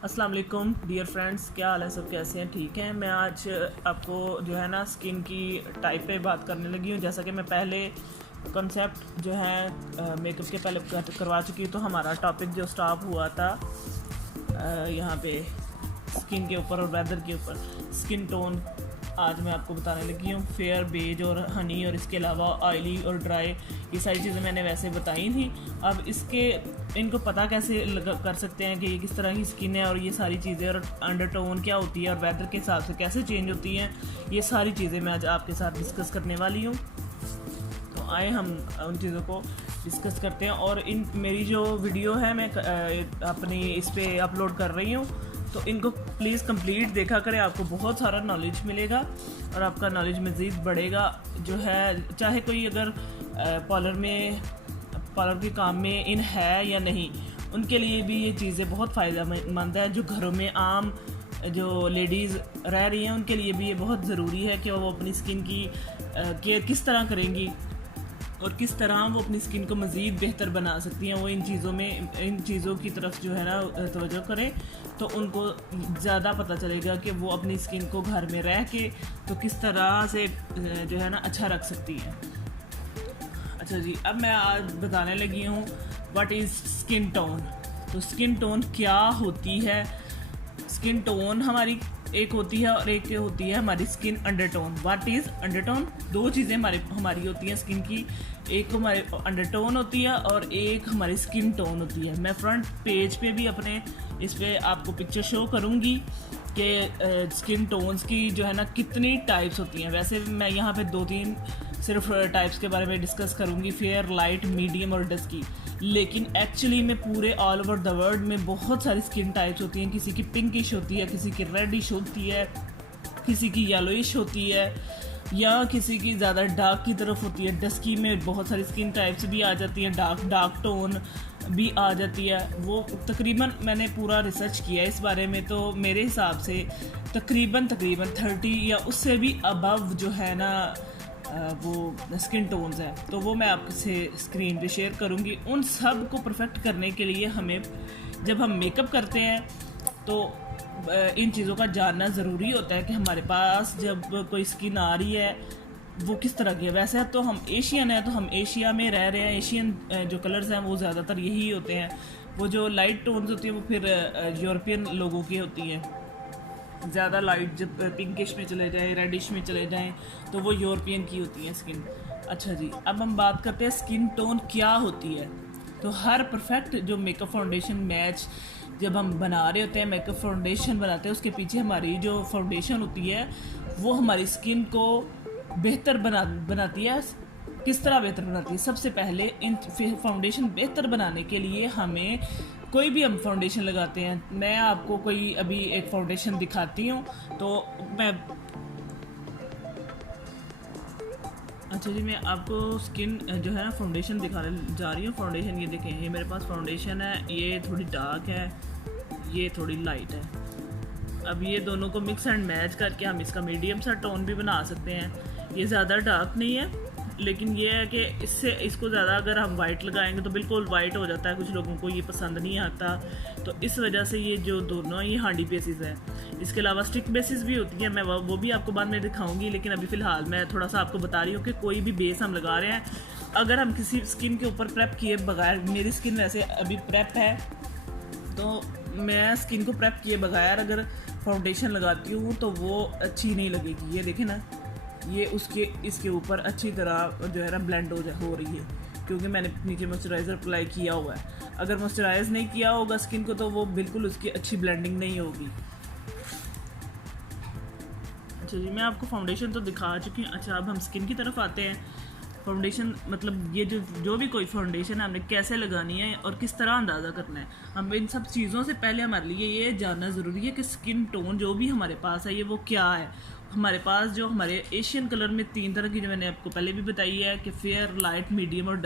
अस्सलाम वालेकुम dear friends, क्या हाल है? सब कैसे हैं? ठीक हैं। मैं आज आपको जो है ना स्किन की टाइप पे बात करने लगी हूँ। जैसा कि मैं पहले कंसेप्ट जो है मेकअप के पहले करवा चुकी हूँ, तो हमारा टॉपिक जो स्टॉप हुआ था यहाँ पे स्किन के ऊपर और वेदर के ऊपर स्किन टोन आज मैं आपको बताने लगी हूँ। फेयर, बेज और हनी, और इसके अलावा ऑयली और ड्राई, ये सारी चीज़ें मैंने वैसे बताई थी। अब इनको पता कैसे कर सकते हैं कि ये किस तरह की स्किन है और ये सारी चीज़ें, और अंडरटोन क्या होती है और वेदर के हिसाब से कैसे चेंज होती हैं, ये सारी चीज़ें मैं आज आपके साथ डिस्कस करने वाली हूँ। तो आए हम उन चीज़ों को डिस्कस करते हैं। और मेरी जो वीडियो है मैं अपनी इस पर अपलोड कर रही हूँ, तो इनको प्लीज़ कंप्लीट देखा करें, आपको बहुत सारा नॉलेज मिलेगा और आपका नॉलेज मज़ीद बढ़ेगा। जो है चाहे कोई अगर पार्लर के काम में इन है या नहीं, उनके लिए भी ये चीज़ें बहुत फ़ायदेमंद है। जो घरों में आम जो लेडीज़ रह रही हैं उनके लिए भी ये बहुत ज़रूरी है कि वो अपनी स्किन की केयर किस तरह करेंगी और किस तरह वो अपनी स्किन को मज़ीद बेहतर बना सकती हैं। वो इन चीज़ों की तरफ जो है ना तवज्जो करें, तो उनको ज़्यादा पता चलेगा कि वो अपनी स्किन को घर में रह के तो किस तरह से जो है ना अच्छा रख सकती हैं। अच्छा जी, अब मैं आज बताने लगी हूँ व्हाट इज़ स्किन टोन। तो स्किन टोन क्या होती है? स्किन टोन हमारी एक होती है और एक होती है हमारी skin undertone. What is undertone? दो चीज़ें हमारी होती हैं स्किन की, एक हमारे अंडरटोन होती है और एक हमारी स्किन टोन होती है। मैं फ्रंट पेज पे भी अपने इस पे आपको पिक्चर शो करूँगी कि स्किन टोन्स की जो है ना कितनी टाइप्स होती हैं। वैसे मैं यहाँ पे 2-3 सिर्फ टाइप्स के बारे में डिस्कस करूँगी, फेयर, लाइट, मीडियम और डस्की। लेकिन एक्चुअली में पूरे ऑल ओवर द वर्ल्ड में बहुत सारी स्किन टाइप्स होती हैं। किसी की पिंकिश होती है, किसी की रेडिश होती है, किसी की येलोइश होती है, या किसी की ज़्यादा डार्क की तरफ होती है। डस्की में बहुत सारी स्किन टाइप्स भी आ जाती हैं, डार्क टोन भी आ जाती है। वो तकरीबन मैंने पूरा रिसर्च किया इस बारे में, तो मेरे हिसाब से तकरीबन 30 या उससे भी अबव जो है ना वो स्किन टोन्स हैं। तो वो मैं आपसे स्क्रीन पे शेयर करूँगी। उन सब को परफेक्ट करने के लिए हमें जब हम मेकअप करते हैं तो इन चीज़ों का जानना ज़रूरी होता है कि हमारे पास जब कोई स्किन आ रही है वो किस तरह की है। वैसे अब तो हम एशियन है, तो हम एशिया में रह रहे हैं। एशियन जो कलर्स हैं वो ज़्यादातर यही होते हैं। वो जो लाइट टोन्स होती हैं वो फिर यूरोपियन लोगों की होती हैं। ज़्यादा लाइट जब पिंकिश में चले जाएँ, रेडिश में चले जाएँ, तो वो यूरोपियन की होती है स्किन। अच्छा जी, अब हम बात करते हैं स्किन टोन क्या होती है। तो हर परफेक्ट जो मेकअप फाउंडेशन मैच जब हम बना रहे होते हैं, मेकअप फाउंडेशन बनाते हैं, उसके पीछे हमारी जो फाउंडेशन होती है वो हमारी स्किन को बेहतर बनाती है। किस तरह बेहतर बनाती है? सबसे पहले इन फाउंडेशन बेहतर बनाने के लिए हमें कोई भी हम फाउंडेशन लगाते हैं, मैं आपको कोई अभी एक फाउंडेशन दिखाती हूँ। तो मैं अच्छा जी, मैं आपको स्किन जो है ना फाउंडेशन दिखाने जा रही हूँ। फाउंडेशन ये देखें, ये मेरे पास फाउंडेशन है, ये थोड़ी डार्क है, ये थोड़ी लाइट है। अब ये दोनों को मिक्स एंड मैच करके हम इसका मीडियम सा टोन भी बना सकते हैं। ये ज़्यादा डार्क नहीं है, लेकिन ये है कि इसको ज़्यादा अगर हम वाइट लगाएंगे तो बिल्कुल वाइट हो जाता है। कुछ लोगों को ये पसंद नहीं आता, तो इस वजह से ये जो दोनों ये हांडी बेसिस है। इसके अलावा स्टिक बेसिस भी होती है, मैं वो भी आपको बाद में दिखाऊंगी। लेकिन अभी फ़िलहाल मैं थोड़ा सा आपको बता रही हूँ कि कोई भी बेस हम लगा रहे हैं, अगर हम किसी स्किन के ऊपर प्रेप किए बगैर, मेरी स्किन वैसे अभी प्रेप है, तो मैं स्किन को प्रेप किए बगैर अगर फाउंडेशन लगाती हूँ तो वो अच्छी नहीं लगेगी। ये देखें ना, ये इसके ऊपर अच्छी तरह जो है ना ब्लेंड हो रही है, क्योंकि मैंने नीचे मॉइस्चराइज़र अप्लाई किया हुआ है। अगर मॉइस्चराइज़ नहीं किया होगा स्किन को तो वो बिल्कुल उसकी अच्छी ब्लेंडिंग नहीं होगी। अच्छा जी, मैं आपको फाउंडेशन तो दिखा चुकी हूँ। अच्छा, अब हम स्किन की तरफ आते हैं। फाउंडेशन मतलब ये जो भी कोई फाउंडेशन है हमने कैसे लगानी है और किस तरह अंदाज़ा करना है, हम इन सब चीज़ों से पहले हमारे लिए ये जानना ज़रूरी है कि स्किन टोन जो भी हमारे पास है ये वो क्या है। हमारे पास जो हमारे एशियन कलर में 3 तरह की जो मैंने आपको पहले भी बताई है कि फेयर, लाइट, मीडियम और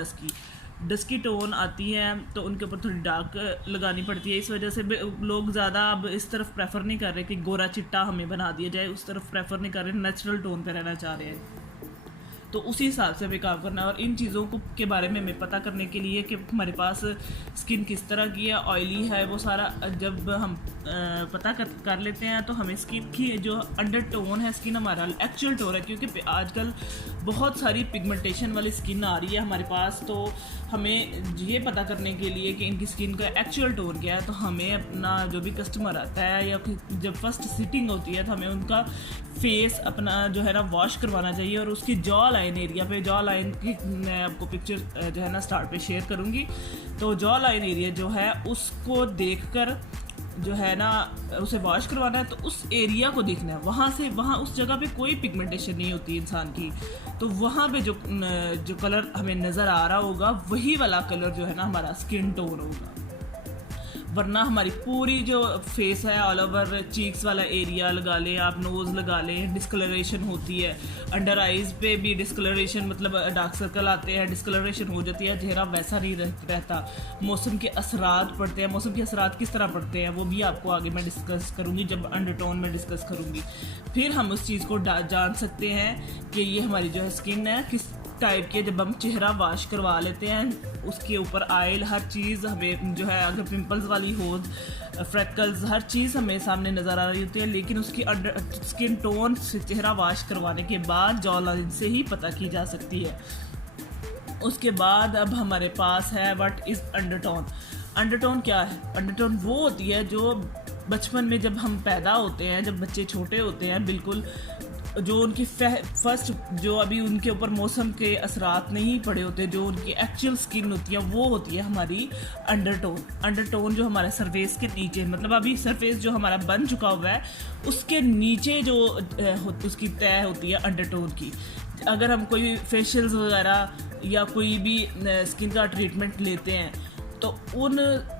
डस्की टोन आती हैं, तो उनके ऊपर थोड़ी डार्क लगानी पड़ती है। इस वजह से लोग ज़्यादा अब इस तरफ प्रेफर नहीं कर रहे कि गोरा चिट्टा हमें बना दिया जाए, उस तरफ प्रेफर नहीं कर रहे, नेचुरल टोन पे रहना चाह रहे हैं। तो उसी हिसाब से हमें काम करना है। और इन चीज़ों को के बारे में हमें पता करने के लिए कि हमारे पास स्किन किस तरह की है, ऑयली है, वो सारा जब हम पता कर लेते हैं तो हमें स्किन की जो अंडर टोन है, स्किन हमारा एक्चुअल टोन है, क्योंकि आजकल बहुत सारी पिगमेंटेशन वाली स्किन आ रही है हमारे पास। तो हमें ये पता करने के लिए कि इनकी स्किन का एक्चुअल टोन क्या है, तो हमें अपना जो भी कस्टमर आता है या फिर जब फर्स्ट सिटिंग होती है तो हमें उनका फेस अपना जो है ना वॉश करवाना चाहिए। और उसकी जॉ लाइन एरिया पे, जॉ लाइन की मैं आपको पिक्चर जो है ना स्टार्ट पे शेयर करूँगी, तो जॉ लाइन एरिया जो है उसको देखकर जो है ना उसे वॉश करवाना है। तो उस एरिया को देखना है, वहाँ उस जगह पे कोई पिगमेंटेशन नहीं होती इंसान की, तो वहाँ पे जो कलर हमें नज़र आ रहा होगा वही वाला कलर जो है ना हमारा स्किन टोन होगा। वरना हमारी पूरी जो फेस है, ऑल ओवर चीक्स वाला एरिया लगा लें आप, नोज़ लगा लें, डिस्कलरेशन होती है। अंडर आइज़ पे भी डिस्कलरेशन, मतलब डार्क सर्कल आते हैं, डिस्कलरेशन हो जाती है, चेहरा वैसा नहीं रहता। मौसम के असरात पड़ते हैं। मौसम के असरात किस तरह पड़ते हैं वो भी आपको आगे मैं डिस्कस करूँगी, जब अंडरटोन में डिस्कस करूँगी। फिर हम उस चीज़ को जान सकते हैं कि ये हमारी जो है स्किन है किस टाइप के। जब हम चेहरा वॉश करवा लेते हैं, उसके ऊपर ऑयल, हर चीज़ हमें जो है, अगर पिंपल्स वाली हो, फ्रेकल्स, हर चीज़ हमें सामने नज़र आ रही होती है, लेकिन उसकी अंडर स्किन टोन से चेहरा वॉश करवाने के बाद जॉ लाइन से ही पता की जा सकती है। उसके बाद अब हमारे पास है व्हाट इज़ अंडरटोन। अंडरटोन क्या है? अंडरटोन वो होती है जो बचपन में जब हम पैदा होते हैं, जब बच्चे छोटे होते हैं, बिल्कुल जो उनकी फर्स्ट जो अभी उनके ऊपर मौसम के असरात नहीं पड़े होते, जो उनकी एक्चुअल स्किन होती है वो होती है हमारी अंडरटोन। अंडरटोन जो हमारे सरफेस के नीचे, मतलब अभी सरफेस जो हमारा बन चुका हुआ है उसके नीचे जो उसकी तय होती है अंडरटोन की। अगर हम कोई फेशियल्स वगैरह या कोई भी स्किन का ट्रीटमेंट लेते हैं तो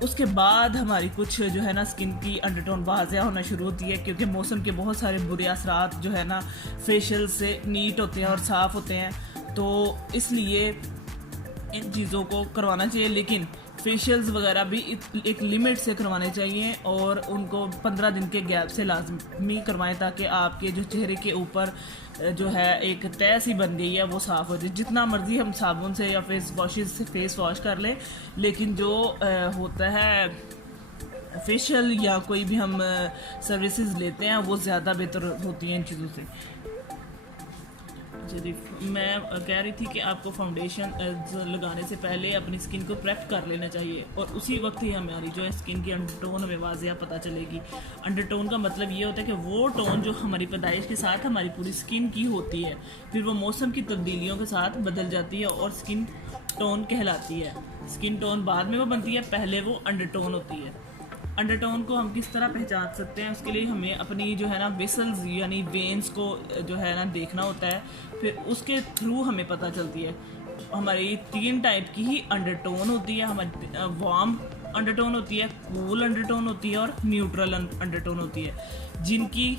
उसके बाद हमारी कुछ जो है ना स्किन की अंडरटोन वाज़ेह होना शुरू होती है, क्योंकि मौसम के बहुत सारे बुरे असरात जो है ना फेशियल से नीट होते हैं और साफ़ होते हैं। तो इसलिए इन चीज़ों को करवाना चाहिए, लेकिन फेशियल्स वगैरह भी एक लिमिट से करवाने चाहिए और उनको 15 दिन के गैप से लाजमी करवाएं, ताकि आपके जो चेहरे के ऊपर जो है एक तय सी बन गई है वो साफ़ हो जाए। जितना मर्ज़ी हम साबुन से या फेस वॉशेस से फेस वॉश कर लें, लेकिन जो होता है फेशियल या कोई भी हम सर्विसेज लेते हैं वो ज़्यादा बेहतर होती हैं इन चीज़ों से। मैं कह रही थी कि आपको फाउंडेशन लगाने से पहले अपनी स्किन को प्रेप कर लेना चाहिए, और उसी वक्त ही हमारी जो है स्किन की अंडरटोन हमें वाज़ेह पता चलेगी। अंडरटोन का मतलब ये होता है कि वो टोन जो हमारी पैदाइश के साथ हमारी पूरी स्किन की होती है, फिर वो मौसम की तब्दीलियों के साथ बदल जाती है और स्किन टोन कहलाती है। स्किन टोन बाद में वो बनती है, पहले वो अंडरटोन होती है। अंडरटोन को हम किस तरह पहचान सकते हैं? उसके लिए हमें अपनी जो है ना वेसल्स यानी वेन्स को जो है ना देखना होता है, फिर उसके थ्रू हमें पता चलती है। हमारी 3 टाइप की ही अंडरटोन होती है। हमारी वार्म अंडरटोन होती है, कूल अंडरटोन होती है और न्यूट्रल अंडरटोन होती है। जिनकी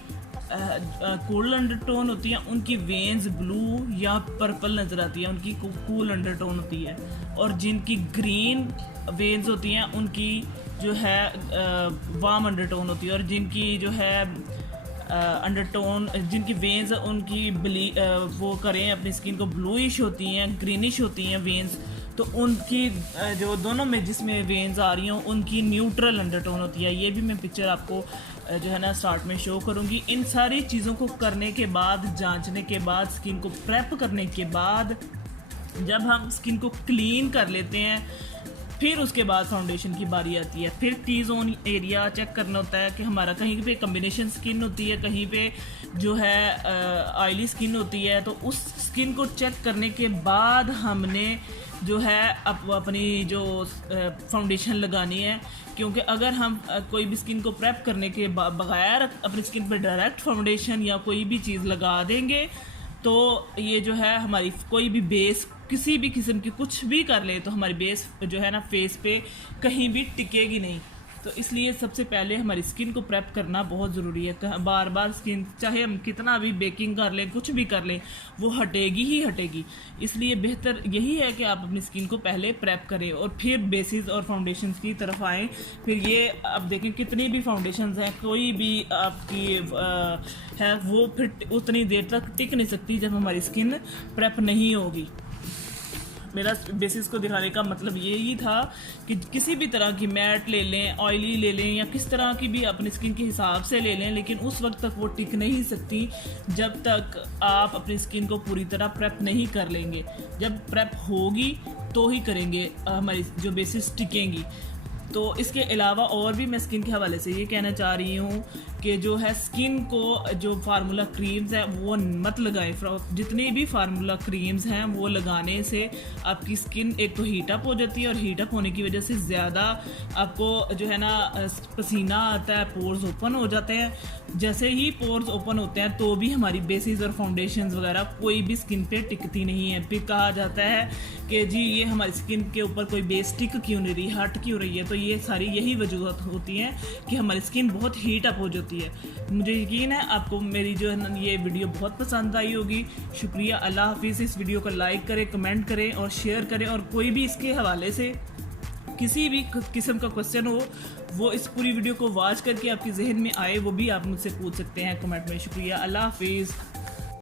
कूल अंडरटोन होती है उनकी वेन्स ब्लू या पर्पल नज़र आती है, उनकी कूल अंडरटोन होती है। और जिनकी ग्रीन वेन्स होती हैं उनकी जो है वार्म अंडरटोन होती है। और जिनकी जो है अंडरटोन, जिनकी वेन्स उनकी वो करें अपनी स्किन को ब्लूइश होती हैं, ग्रीनिश होती हैं वेन्स, तो उनकी जो दोनों में जिसमें वेन्स आ रही हों उनकी न्यूट्रल अंडरटोन होती है। ये भी मैं पिक्चर आपको जो है ना स्टार्ट में शो करूँगी। इन सारी चीज़ों को करने के बाद, जांचने के बाद, स्किन को प्रेप करने के बाद, जब हम स्किन को क्लीन कर लेते हैं, फिर उसके बाद फाउंडेशन की बारी आती है। फिर टी जोन एरिया चेक करना होता है कि हमारा कहीं पे कम्बिनेशन स्किन होती है, कहीं पे जो है ऑयली स्किन होती है। तो उस स्किन को चेक करने के बाद हमने जो है अपनी जो फाउंडेशन लगानी है, क्योंकि अगर हम कोई भी स्किन को प्रेप करने के बगैर अपनी स्किन पे डायरेक्ट फाउंडेशन या कोई भी चीज़ लगा देंगे तो ये जो है हमारी कोई भी बेस किसी भी किस्म की कुछ भी कर ले तो हमारी बेस जो है ना फेस पे कहीं भी टिकेगी नहीं। तो इसलिए सबसे पहले हमारी स्किन को प्रेप करना बहुत ज़रूरी है। बार बार स्किन चाहे हम कितना भी बेकिंग कर लें, कुछ भी कर लें, वो हटेगी ही हटेगी। इसलिए बेहतर यही है कि आप अपनी स्किन को पहले प्रेप करें और फिर बेसिस और फाउंडेशंस की तरफ आएँ। फिर ये आप देखें कितनी भी फाउंडेशंस हैं, कोई भी आपकी है वो फिर उतनी देर तक टिक नहीं सकती जब हमारी स्किन प्रेप नहीं होगी। मेरा बेसिस को दिखाने का मतलब यही था कि किसी भी तरह की मैट ले लें, ऑयली ले लें, या किस तरह की भी अपनी स्किन के हिसाब से ले लें, लेकिन उस वक्त तक वो टिक नहीं सकती जब तक आप अपनी स्किन को पूरी तरह प्रेप नहीं कर लेंगे। जब प्रेप होगी तो ही करेंगे हमारी जो बेसिस टिकेंगी। तो इसके अलावा और भी मैं स्किन के हवाले से ये कहना चाह रही हूँ कि जो है स्किन को जो फार्मूला क्रीम्स हैं वो मत लगाएं। जितनी भी फार्मूला क्रीम्स हैं वो लगाने से आपकी स्किन एक तो हीट अप हो जाती है, और हीट अप होने की वजह से ज़्यादा आपको जो है ना पसीना आता है, पोर्स ओपन हो जाते हैं। जैसे ही पोर्स ओपन होते हैं तो भी हमारी बेसिस और फाउंडेशंस वगैरह कोई भी स्किन पे टिकती नहीं है। फिर कहा जाता है कि जी ये हमारी स्किन के ऊपर कोई बेस टिक क्यों नहीं रही, हट क्यों रही है। तो ये सारी यही वजूहत होती हैं कि हमारी स्किन बहुत हीट अप हो जाती है। मुझे यकीन है आपको मेरी जो है ना ये वीडियो बहुत पसंद आई होगी। शुक्रिया, अल्लाह हाफिज़। इस वीडियो को लाइक करें, कमेंट करें और शेयर करें, और कोई भी इसके हवाले से किसी भी किस्म का क्वेश्चन हो वो इस पूरी वीडियो को वॉच करके आपके जहन में आए वो भी आप मुझसे पूछ सकते हैं कमेंट में। शुक्रिया, अल्लाह हाफिज़।